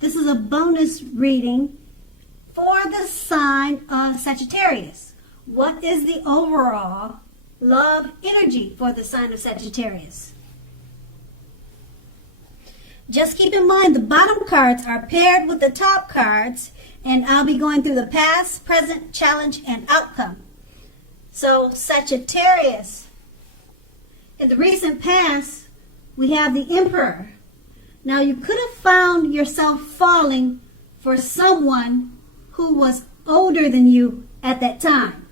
This is a bonus reading for the sign of Sagittarius. What is the overall love energy for the sign of Sagittarius? Just keep in mind the bottom cards are paired with the top cards, and I'll be going through the past, present, challenge, and outcome. So Sagittarius, in the recent past, we have the Emperor. Now you could have found yourself falling for someone who was older than you at that time.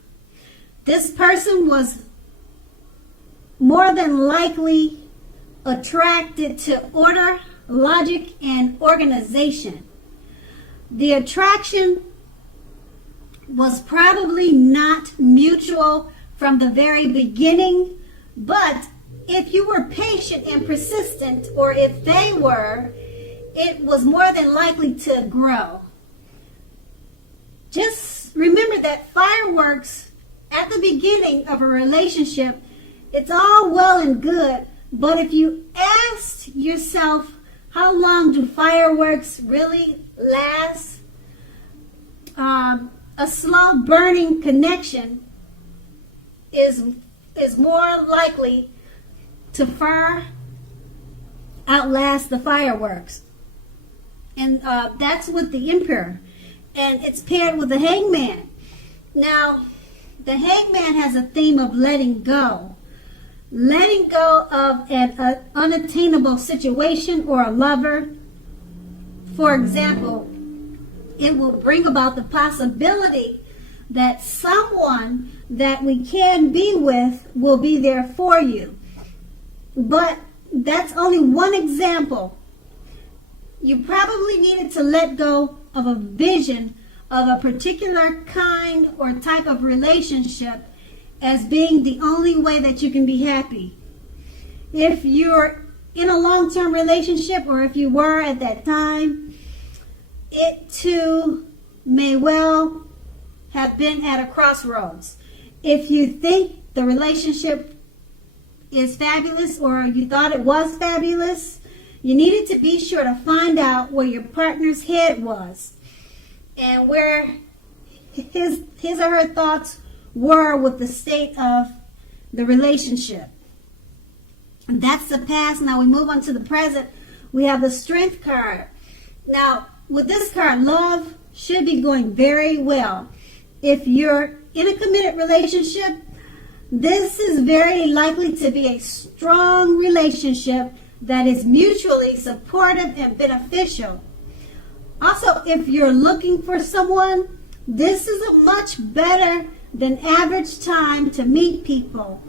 This person was more than likely attracted to order, logic, and organization. The attraction was probably not mutual from the very beginning, but if you were patient and persistent, or if they were, it was more than likely to grow. Just remember that fireworks at the beginning of a relationship, it's all well and good, but if you asked yourself, how long do fireworks really last? A slow burning connection is more likely to far outlast the fireworks. And that's with the Emperor. And it's paired with the Hangman. Now, the Hangman has a theme of letting go. Letting go of an unattainable situation or a lover. For example, it will bring about the possibility that someone that we can be with will be there for you. But that's only one example. You probably needed to let go of a vision of a particular kind or type of relationship as being the only way that you can be happy. If you're in a long-term relationship, or if you were at that time, it too may well have been at a crossroads. If you think the relationship is fabulous, or you thought it was fabulous, you needed to be sure to find out where your partner's head was and where his or her thoughts were with the state of the relationship. And that's the past. Now we move on to the present. We have the Strength card. Now with this card, love should be going very well. If you're in a committed relationship, this is very likely to be a strong relationship that is mutually supportive and beneficial. Also, if you're looking for someone, this is a much better than average time to meet people.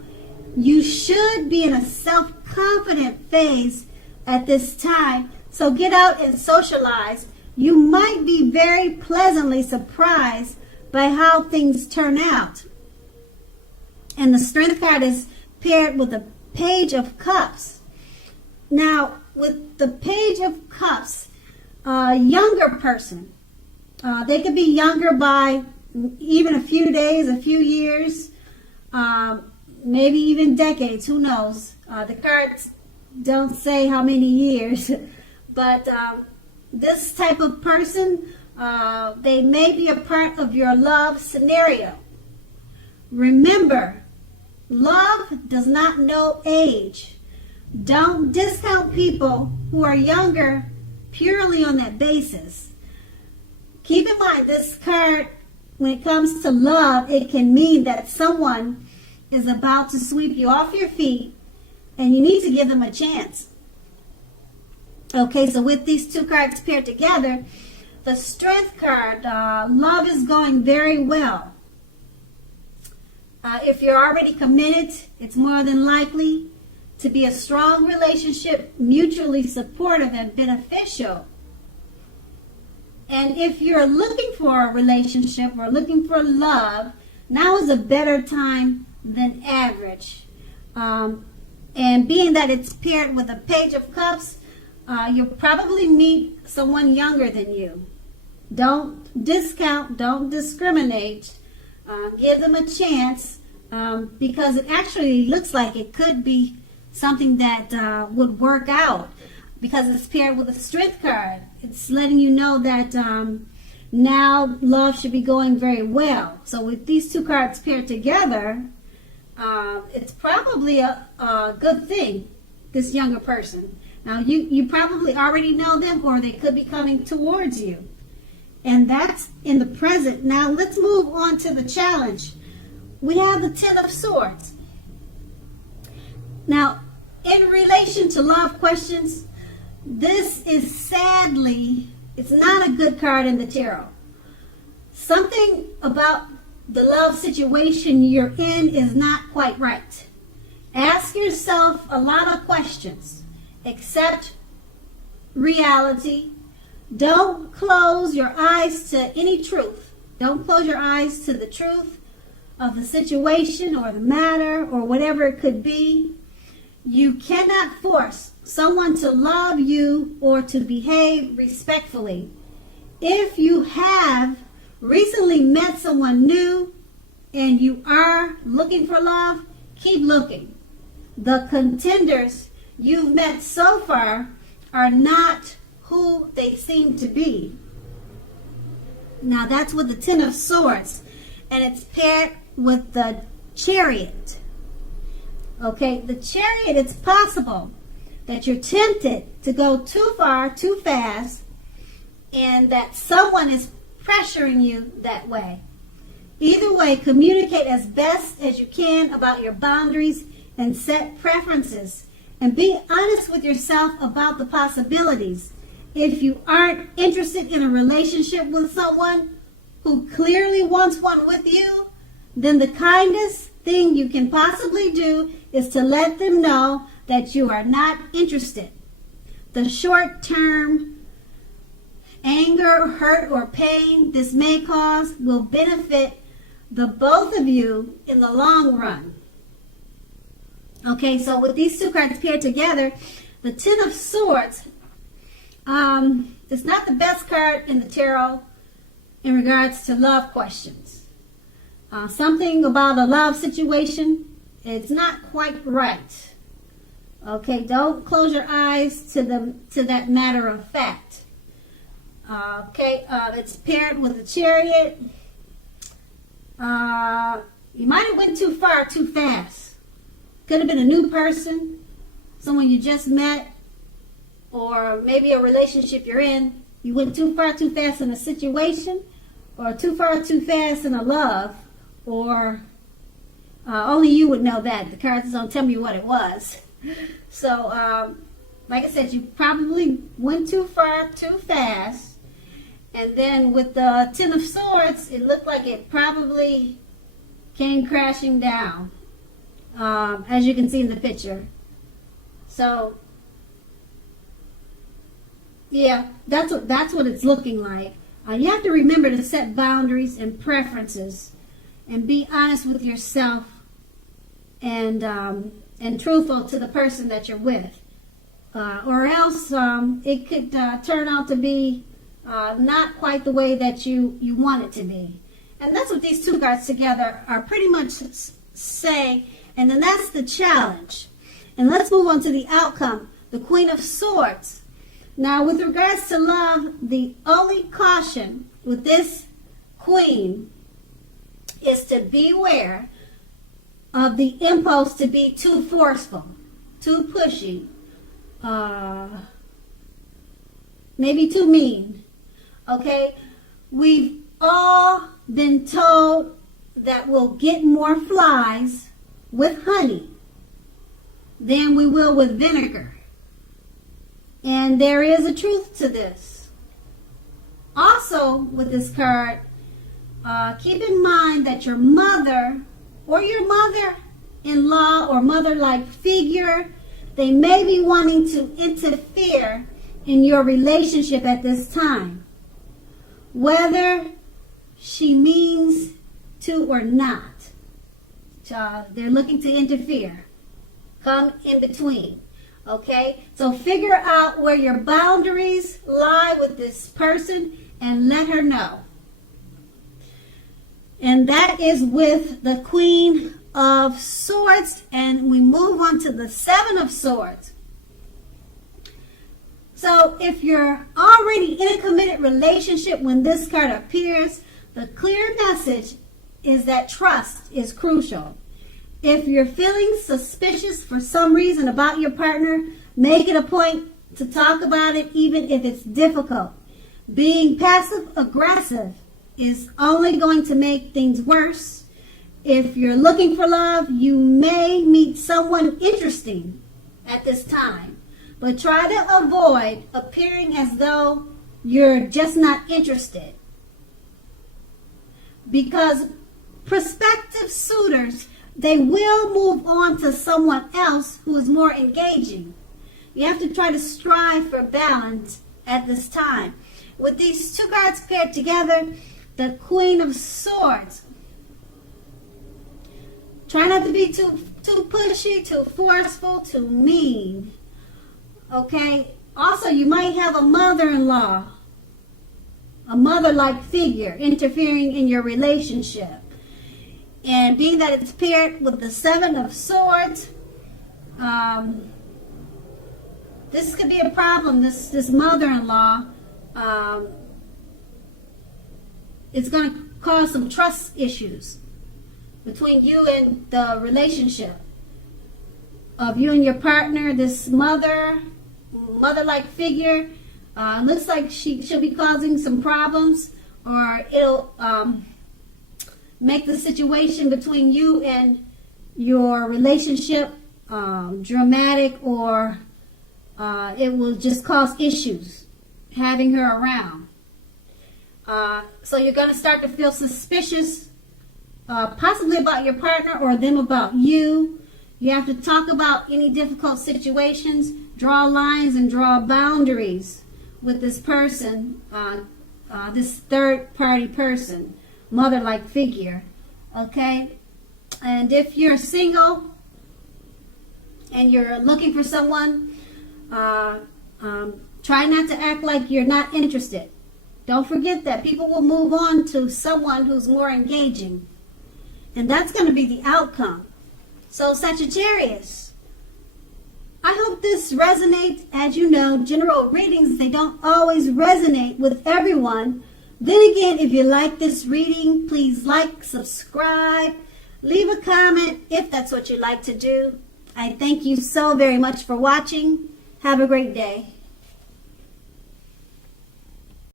You should be in a self-confident phase at this time, so get out and socialize. You might be very pleasantly surprised by how things turn out. And the Strength card is paired with the Page of Cups. Now, with the Page of Cups, a younger person, they could be younger by even a few days, a few years, maybe even decades, who knows. The cards don't say how many years, but this type of person, they may be a part of your love scenario. Remember, love does not know age. Don't discount people who are younger purely on that basis. Keep in mind, this card, when it comes to love, it can mean that someone is about to sweep you off your feet and you need to give them a chance. Okay, so with these two cards paired together, the Strength card, love is going very well. If you're already committed, it's more than likely to be a strong relationship, mutually supportive and beneficial. And if you're looking for a relationship or looking for love, now is a better time than average. And being that it's paired with a Page of Cups, you'll probably meet someone younger than you. Don't discount, don't discriminate. Give them a chance, because it actually looks like it could be something that would work out. because it's paired with a Strength card. It's letting you know that now love should be going very well. So with these two cards paired together, it's probably a good thing, this younger person. Now, you probably already know them, or they could be coming towards you. And that's in the present. Now, let's move on to the challenge. We have the Ten of Swords. Now, in relation to love questions, this is sadly, it's not a good card in the tarot. Something about the love situation you're in is not quite right. Ask yourself a lot of questions. Accept reality. Don't close your eyes to any truth. Don't close your eyes to the truth of the situation or the matter or whatever it could be. You cannot force someone to love you or to behave respectfully. If you have recently met someone new and you are looking for love, keep looking. The contenders you've met so far are not who they seem to be. Now that's with the Ten of Swords, and it's paired with the Chariot. Okay, the Chariot, it's possible that you're tempted to go too far, too fast, and that someone is pressuring you that way. Either way, communicate as best as you can about your boundaries and set preferences. And be honest with yourself about the possibilities. If you aren't interested in a relationship with someone who clearly wants one with you, then the kindest thing you can possibly do is to let them know that you are not interested. The short-term anger, hurt, or pain this may cause will benefit the both of you in the long run. Okay, so with these two cards paired together, the Ten of Swords, it's not the best card in the tarot in regards to love questions. Something about a love situation, it's not quite right. Okay, don't close your eyes to that matter of fact. It's paired with a Chariot. You might have went too far, too fast. Could have been a new person, someone you just met, or maybe a relationship you're in. You went too far, too fast in a situation, or too far, too fast in a love, or only you would know that. The cards don't tell me what it was. So, like I said, you probably went too far, too fast. And then with the Ten of Swords, it looked like it probably came crashing down, as you can see in the picture. So, yeah, that's what it's looking like. You have to remember to set boundaries and preferences, and be honest with yourself, and truthful to the person that you're with, or else it could turn out to be not quite the way that you want it to be. And that's what these two cards together are pretty much saying. And then that's the challenge. And let's move on to the outcome, the Queen of Swords. Now, with regards to love, the only caution with this Queen is to beware of the impulse to be too forceful, too pushy, maybe too mean. Okay? We've all been told that we'll get more flies with honey than we will with vinegar. And there is a truth to this. Also, with this card, keep in mind that your mother or your mother-in-law or mother-like figure, they may be wanting to interfere in your relationship at this time, whether she means to or not. They're looking to interfere. Come in between. Okay? So figure out where your boundaries lie with this person and let her know. And that is with the Queen of Swords. And we move on to the Seven of Swords. So if you're already in a committed relationship when this card appears, the clear message is that trust is crucial. If you're feeling suspicious for some reason about your partner, make it a point to talk about it even if it's difficult. Being passive aggressive is only going to make things worse. If you're looking for love, you may meet someone interesting at this time, but try to avoid appearing as though you're just not interested, because prospective suitors, they will move on to someone else who is more engaging. You have to try to strive for balance at this time. With these two cards paired together, the Queen of Swords. Try not to be too pushy, too forceful, too mean. Okay? Also, you might have a mother-in-law, a mother-like figure interfering in your relationship. And being that it's paired with the Seven of Swords, this could be a problem. This mother-in-law, it's going to cause some trust issues between you and the relationship of you and your partner. This mother-like figure looks like she'll be causing some problems, or it'll make the situation between you and your relationship dramatic, or it will just cause issues having her around. So you're going to start to feel suspicious, possibly about your partner or them about you. You have to talk about any difficult situations, draw lines and draw boundaries with this person, this third-party person, mother-like figure, okay? And if you're single and you're looking for someone, try not to act like you're not interested. Don't forget that people will move on to someone who's more engaging. And that's going to be the outcome. So Sagittarius, I hope this resonates. As you know, general readings, they don't always resonate with everyone. Then again, if you like this reading, please like, subscribe, leave a comment if that's what you like to do. I thank you so very much for watching. Have a great day.